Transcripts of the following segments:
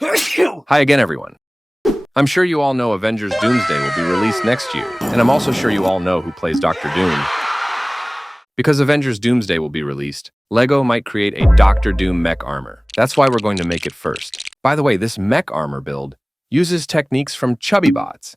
Hi again, everyone. I'm sure you all know Avengers Doomsday will be released next year, and I'm also sure you all know who plays Doctor Doom. Because Avengers Doomsday will be released, LEGO might create a Doctor Doom mech armor. That's why we're going to make it first. By the way, this mech armor build uses techniques from Chubbybots.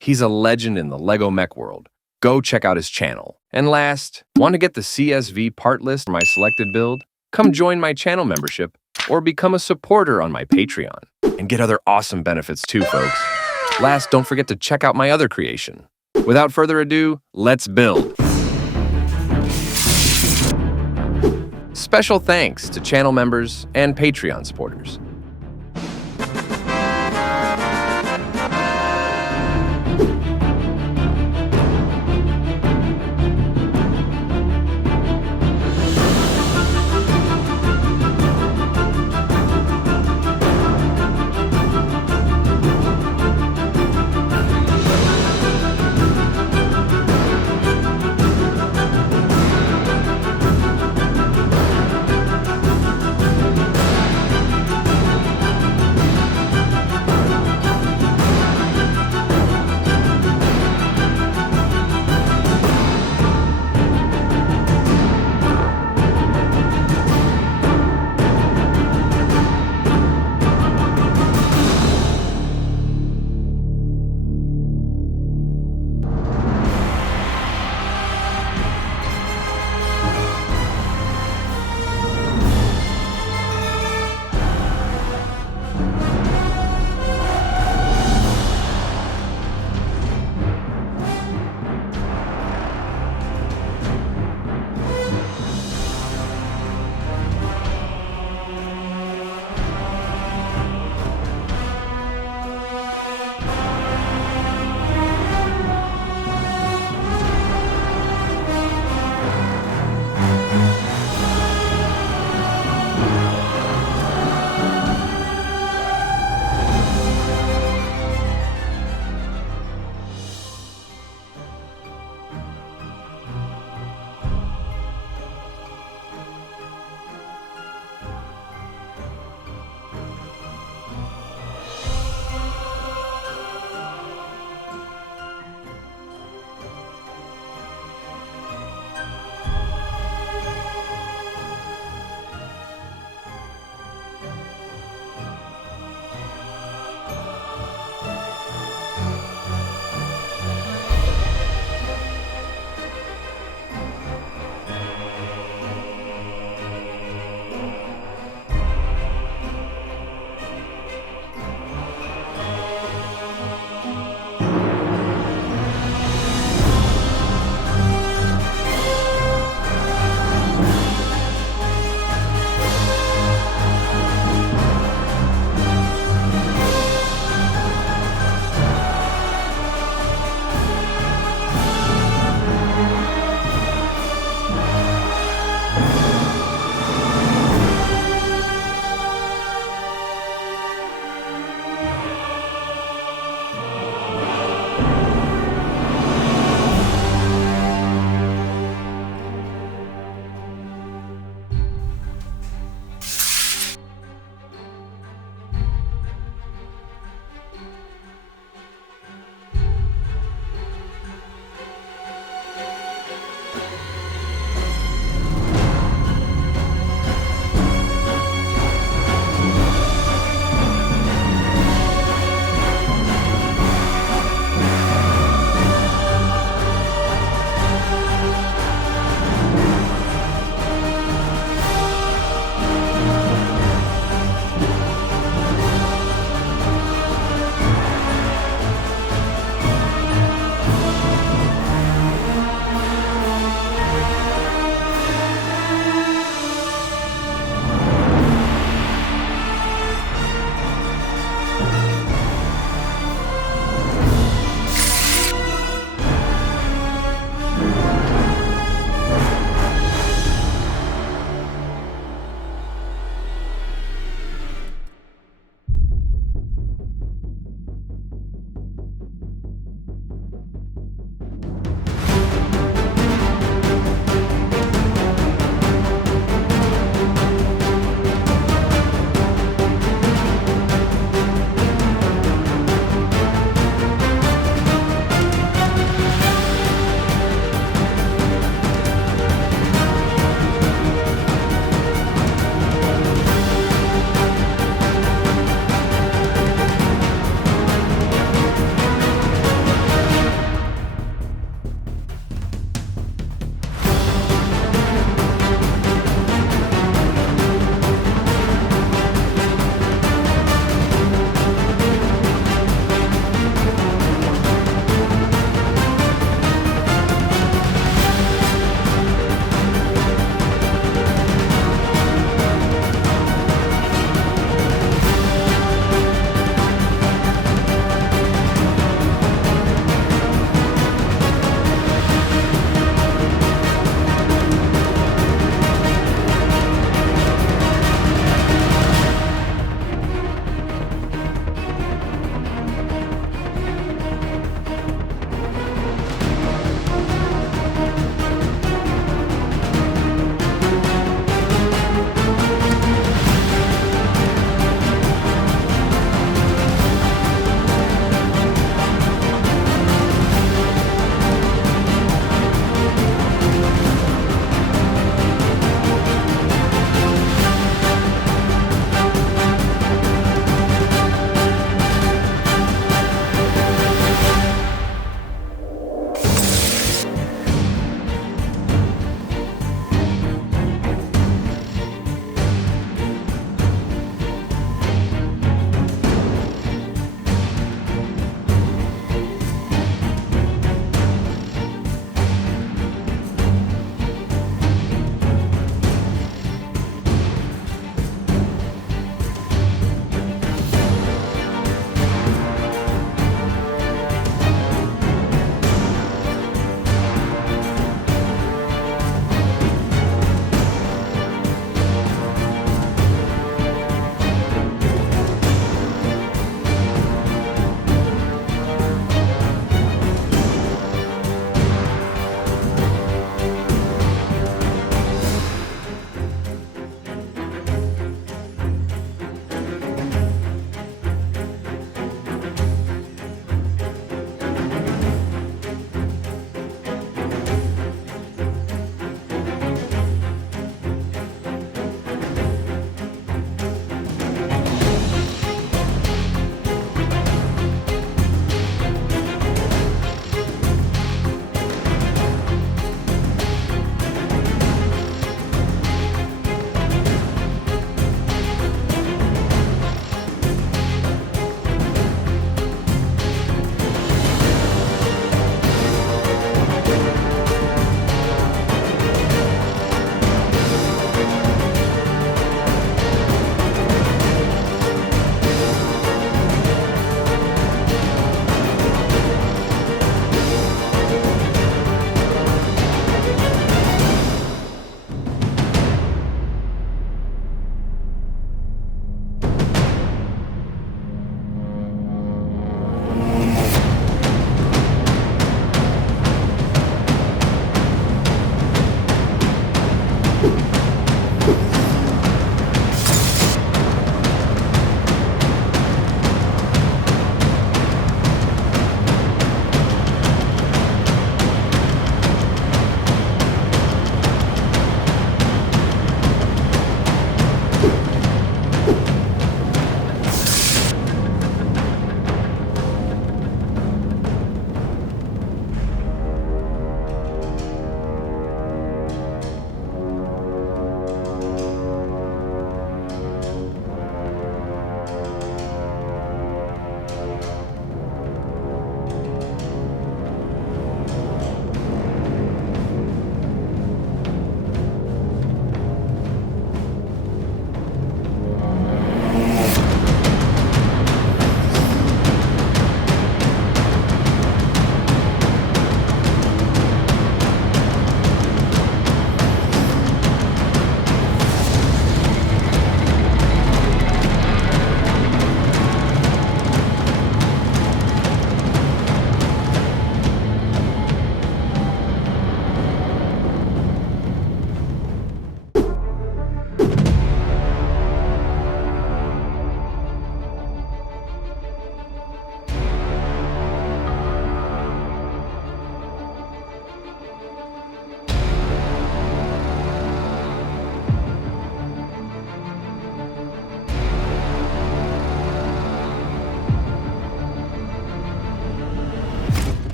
He's a legend in the LEGO mech world. Go check out his channel. And last, want to get the CSV part list for my selected build? Come join my channel membership or become a supporter on my Patreon and get other awesome benefits too, folks. Last, don't forget to check out my other creation. Without further ado, let's build. Special thanks to channel members and Patreon supporters.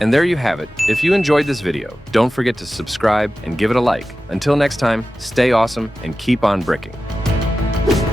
And there you have it. If you enjoyed this video, don't forget to subscribe and give it a like. Until next time, stay awesome and keep on bricking.